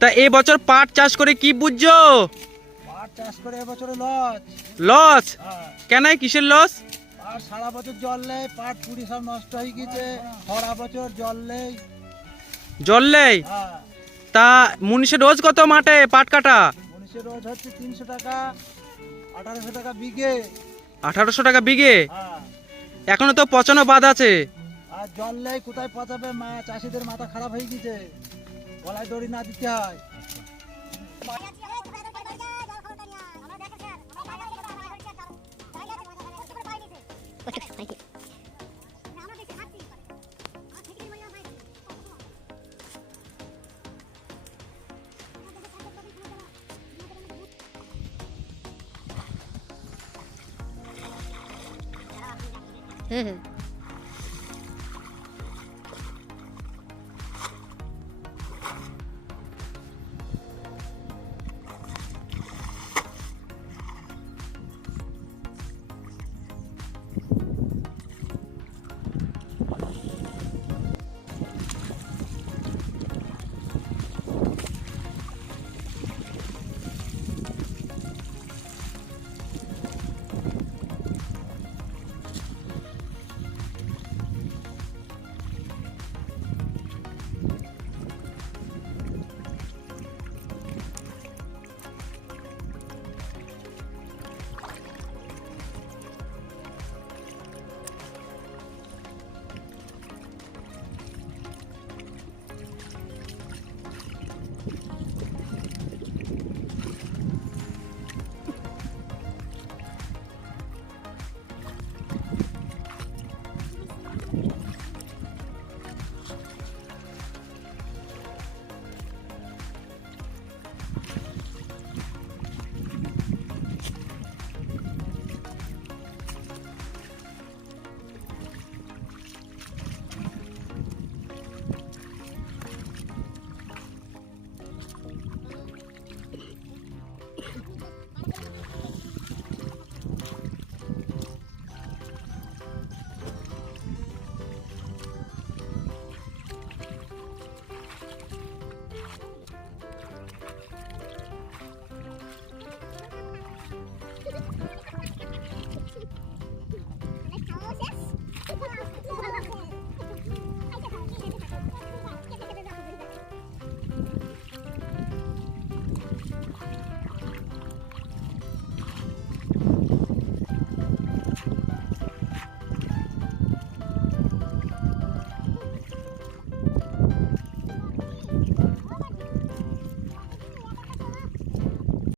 তা এই বছর পাট চাষ করে কি বুঝছ? পাট চাষ করে এবছরে লস। লস? হ্যাঁ। কেন কিসের লস? পাট সারা বছর জল নেই পাট পুরি সব নষ্ট হয়ে গেছে সারা বছর জল নেই। জললেই হ্যাঁ। তা মুনিশের রোজ কত মাঠে পাট কাটা? মনীষের রোজ হচ্ছে তিনশো টাকা আঠারোশো টাকা বিঘে। আঠারোশো টাকা বিঘে? হ্যাঁ। এখনও তো পচানো বাদ আছে। আর জল নেই কোথায় পচাবে? মা চাষিদের মাথা খারাপ হয়ে গেছে। গলায় দড়ি না দিতে হয়। হুম